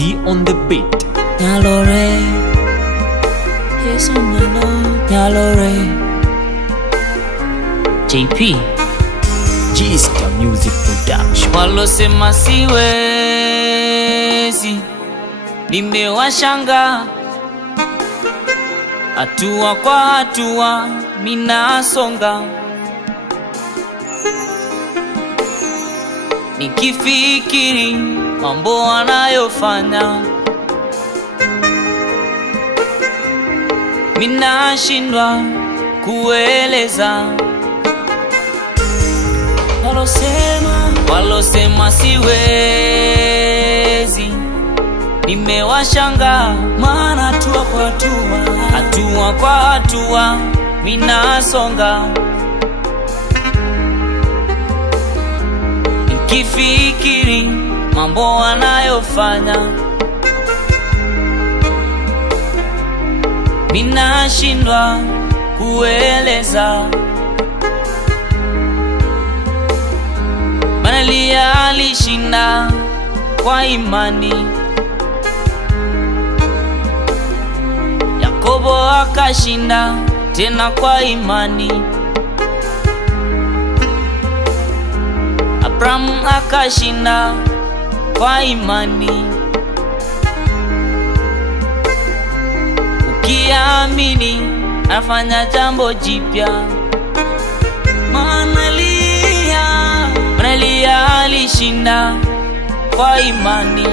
D on the beat. Nyalore, Yesu Nyalore, JP, G-Star Music Production. walosema siwezi, nimewashanga. Hatua kwa hatua minasonga, nikifikiri mambo wanayofanya minashindwa kueleza. Walosema siwezi, nimewashanga. Maana hatua kwa hatua minasonga, nikifikiri mambo wanayofanya minashindwa kueleza. Maria alishinda kwa imani, Yakobo akashinda tena kwa imani, Abraham akashinda kwa imani. Ukiamini afanya jambo jipya. Maria alishinda kwa imani,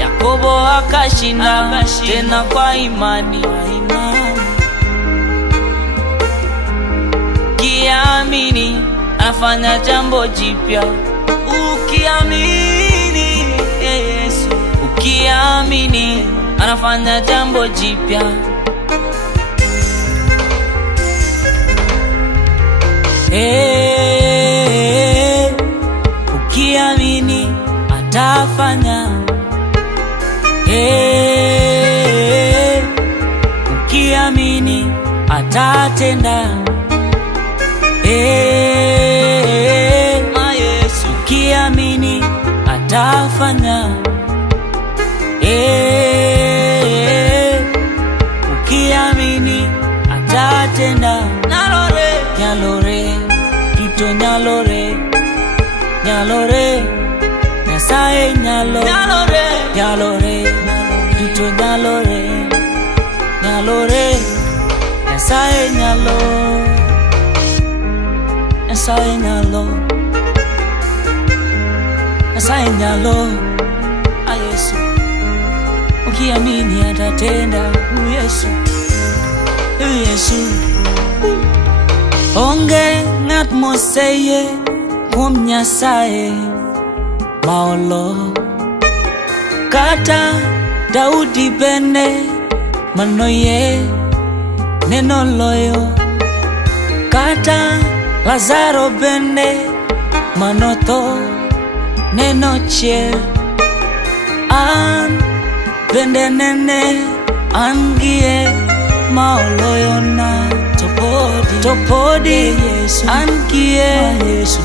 Yakobo akashinda tena kwa imani. Ukiamini afanya jambo jipya. Ukiamini Yesu, ukiamini anafanya jambo jipya. Ukiamini atafanya. Ukiamini atatenda. Yesu, ukiamini atafanya. Ukiamini atatenda. Nyalore, Tuto Nyalore, Nyalore, Nyasaye Nyalore, Tuto Nyalore, Nyalore, Nyasaye Nyalo, Yesu, ukiamini atatenda. Yesu, onge ngat moseye kuom Nyasaye maolo, kata Daudi bende manoye neno loyo, kata Lazaro bende manotho neno chier. An bende nene angie maoloyo na topodi Yesu angie Yesu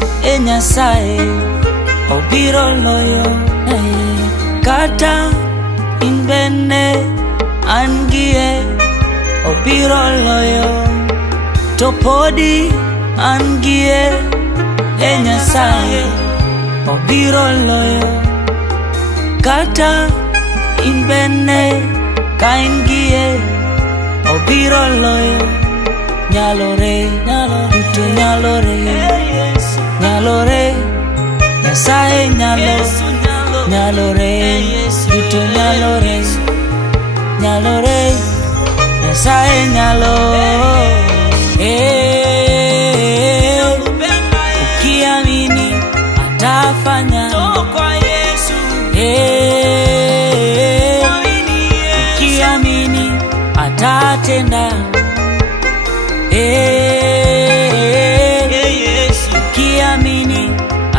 Nyasaye obiro loyo. Kata inbene angie obiro loyo, topodi angie Nyasaye obiro loyo. Kata inbene kaingie obiro loyo. Nyalore, Tuto Nyalore, Nyalore, Nyasaye Nyalore, Tuto Nyalore, Nyalore, Nyasaye ukiamini atafanya. Ukiamini atatenda. Ukiamini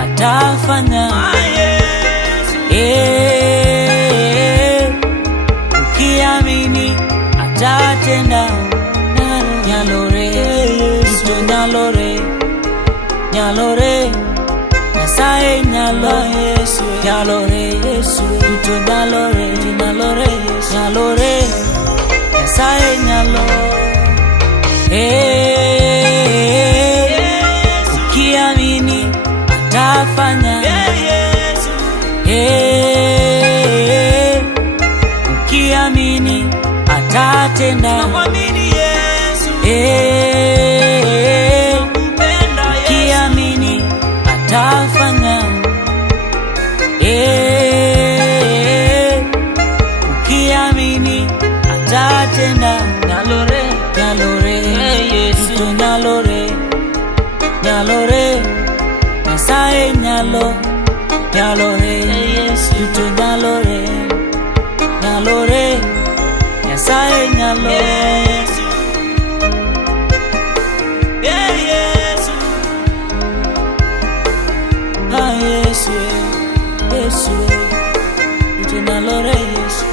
atafanya. Ukiamini atatenda. Nyalore, Tuto Nyalore, Nyalore, Nyasaye nyalo Yesu nyalore Yesu duto nyalore nyalore Yesu nyalore Nyasaye nyalo ukiamini atafanya ukiamini atatenda ukiamini atafanya ukiamini atatenda nyalore nyalore Yesu nyalore nyalore Nyasaye nyalo nyalore Yesu to nyalore nyalore Nyasaye nyalo Yesu Yesu Yesu Yesu to nyalore Yesu